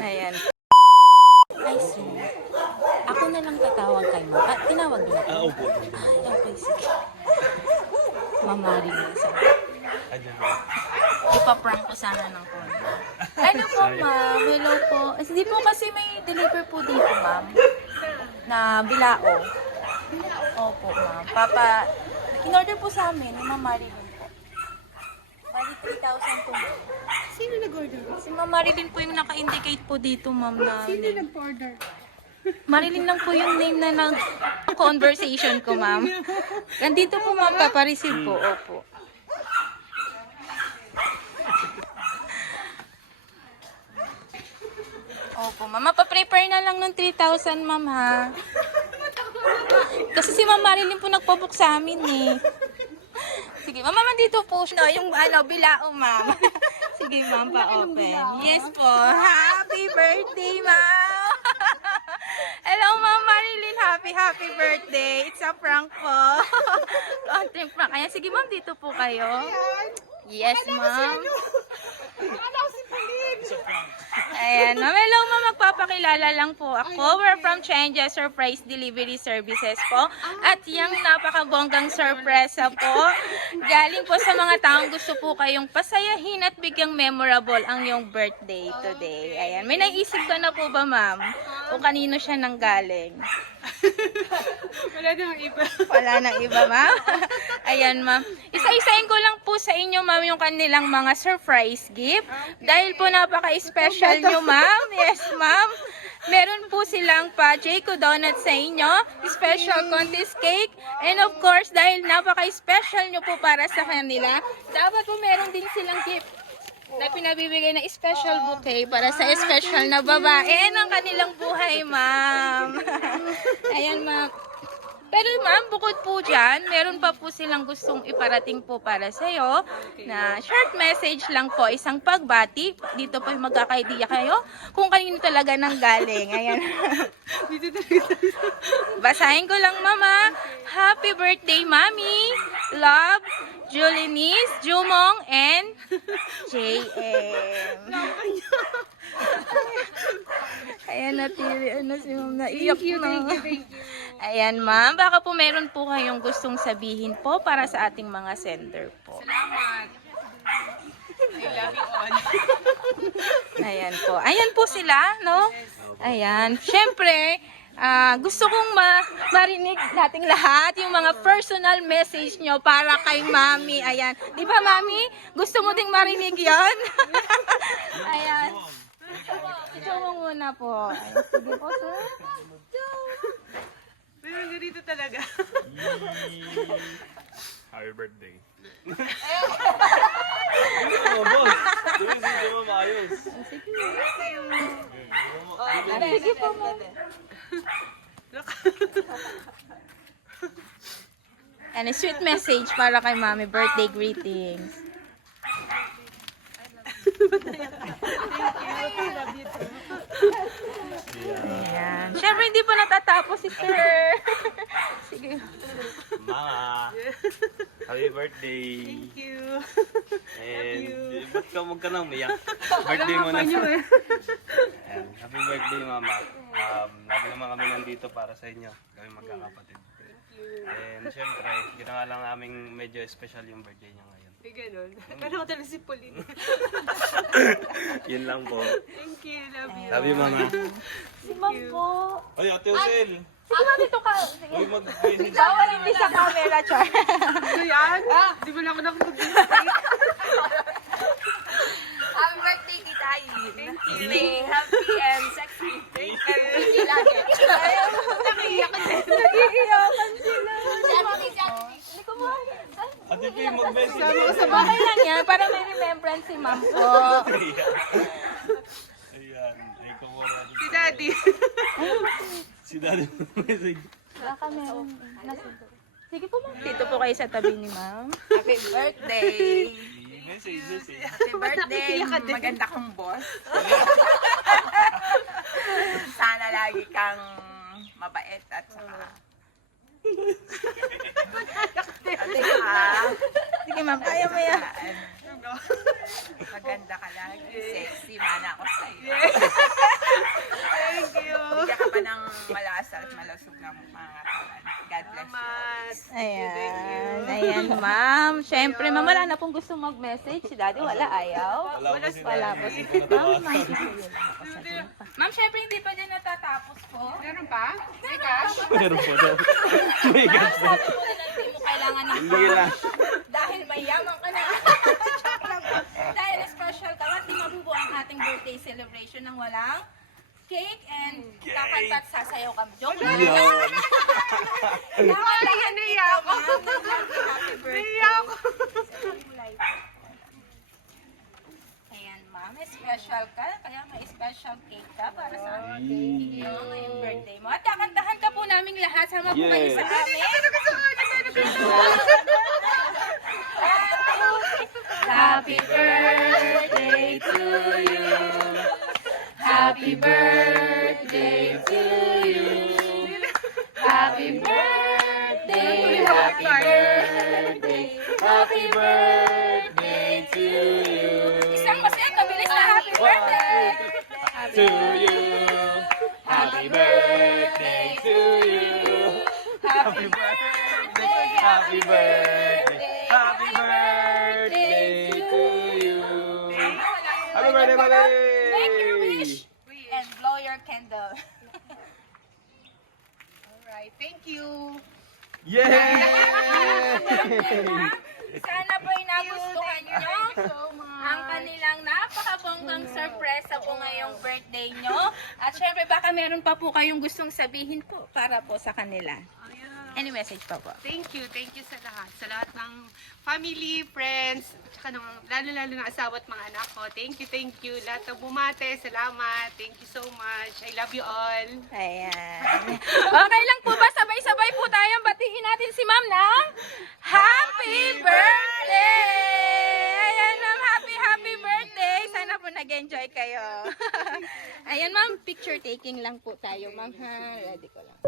Ayan. Ay, so, ako na lang tatawag kay Ma. Tinawag niyo ako? Opo. Ay, okay, sige. Mamari na sa Ayan na. Ipaprank ko sana ng konti. Ano po, ma'am? Hello po. Hindi po kasi may deliver po dito, ma'am. Na bilao. Opo, ma'am. In-order po sa amin, ni Ma'am Marilyn po. Bali 3,000 po, ma'am. Sino nag-order? Si Ma'am Marilyn po yung naka-indicate po dito, ma'am, na Sino name. nag-order? Marilyn lang po yung name na ng conversation ko, ma'am. Nandito po, ma'am, papareceive po. Opo. Opo, ma'am. Mapaprepare na lang ng 3,000, ma'am, ha? Kasi si Ma'am Marilyn po nagpabook sa amin, eh. Sige, ma'am, dito po siya. Yung, bilao, ma'am. Sige, ma'am, pa-open. Yes po. Happy birthday, ma'am! Hello, Ma'am Marilyn. Happy birthday. It's a prank po. Konting prank. Ayan, sige, ma'am, dito po kayo. Yes, ma'am. Ayan, ma'am. Hello, ma'am. Magpapakilala lang po ako. We're from Chenja Surprise Delivery Services po. At yung napakabonggang sorpresa po, galing po sa mga taong gusto po kayong pasayahin at bigyang memorable ang iyong birthday today. Ayan. May naisip ka na po ba, ma'am? O kanino siya nanggaling? Wala nang iba. Wala nang iba, ma'am. Ayan, ma'am. Isa-isahin ko lang po sa inyo, ma'am, yung kanilang mga surprise gift. Dahil po napaka-special nyo, ma'am. Yes, ma'am. Meron po silang pa Jayco Donut sa inyo, special contest cake, and of course, dahil napaka-special nyo po para sa kanila, dapat po meron din silang gift na pinabibigay na special bouquet para sa special na babae ng kanilang buhay, ma'am. Ayan, ma'am. Pero ma'am, bukod po dyan, meron pa po silang gustong iparating po para sa'yo na short message lang po, isang pagbati. Dito po yung magkaka-idea kayo kung kanino talaga nang galing. Ayan. Basahin ko lang, mama. Happy birthday, Mami. Love, Julinis, Jumong, and JM. Ayan, natiri. Si ma'am, naiyak na. Thank you. Ayan, ma'am. Baka po meron po kayong gustong sabihin po para sa ating mga sender po. Salamat. I love you all. Ayan po. Ayan po sila, no? Ayan. Siyempre, gusto kong marinig nating lahat yung mga personal message nyo para kay Mami. Ayan. Di ba, Mami? Gusto mo ding marinig yon? Ayan. Ito mo muna po. Ayan. Sige po, sir. Pero ganito talaga. Happy birthday. Ano boss? Hindi mo maayos. Sige po, ma'am. And a sweet message para kay Mami. Birthday greetings. Ayan. Siyempre, hindi pa natatapos si sir. Sige. Mga, happy birthday. Thank you. And, ba't ka nang umiyak? Birthday mo na. Ayan, happy birthday, mama. Lagi naman kami nandito para sa inyo. Kami magkakapatid. And, syempre, ginawa lang namin medyo special yung birthday niya ngayon. May ganun. Kala ko talaga si Pauline. Yun lang po. Thank you. Love you. Love you, mama. Si ma'am po. Ay, Ate Osel. Sige, dito ka. Sige. Uy, mag-visit. Bawal hindi sa camera, Char. Ano yan? Di ba lang ako nakapag-visit? Happy birthday, Tita Yin. Thank you. Stay happy and sexy. And pretty lagi. Ayaw mo. Nakiiyak din. Nagiiyakan sila. Hindi ko mo. Ate P, mag-message. Okay lang yan, para may remembrance si ma'am po. Ayan, ikaw mo na. Si Daddy. Si daddy message. Baka meron. Sige po ma'am. Dito po kayo sa tabi ni ma'am. Happy birthday. Message. Happy birthday. Maganda kang boss. Sana lagi kang mabait at saka... Ate ka. Sige ma'am, kaya mo yan. Maganda ka lagi. Sexy. Mana ako sa'yo. Thank you. Bigyan ka pa ng malasa at malusog ng mga katawan. God bless you. Salamat. Ayan. Ayan, ma'am. Siyempre, ma'am, wala na pong gusto mag-message. Si daddy, wala. Ayaw. Wala po si Wala po. Daddy. Ma'am, ma'am, ma'am, siyempre, hindi pa dyan natatapos po. Meron pa? Teka. Meron po daw. May Ma'am, gas. sabi po na hindi mo kailangan ng Hindi lang. dahil mayaman ka na. Joke lang po. Dahil special ka, at di mabubuo ang ating birthday celebration ng walang cake and kakanta at sasayaw kami. Joke lang. Yun. Kakanta Naiya ako. happy birthday. Naiya ako. Ayan, ma'am. Special ka. Kaya may special cake ka para sa ating ngayong birthday mo. At kakantahan ka po naming lahat. Sama po kayo sa amin. Happy birthday to you. Happy birthday to you. Happy birthday, happy birthday, happy birthday to you. Isang masaya, kabilis na happy birthday. To you. Happy birthday to you. Happy birthday. Happy birthday. Happy birthday to you. Happy birthday, buddy. Make your wish and blow your candle. Alright, thank you. Yay! Sana po'y nagustuhan nyo ang kanilang napakabonggang sorpresa po ngayong birthday nyo. At syempre baka meron pa po kayong gustong sabihin po para po sa kanila. Any message pa po? Thank you sa lahat. Sa lahat ng family, friends, at saka lalo-lalo ng asawa at mga anak ko. Thank you. Lahat ng bumate, salamat. Thank you so much. I love you all. Ayan. Okay lang po ba? Sabay-sabay po tayong batiin natin si ma'am ng happy birthday! Ayan ma'am, happy birthday! Sana po nag-enjoy kayo. Ayan ma'am, picture taking lang po tayo ma'am ha. Ready ko lang.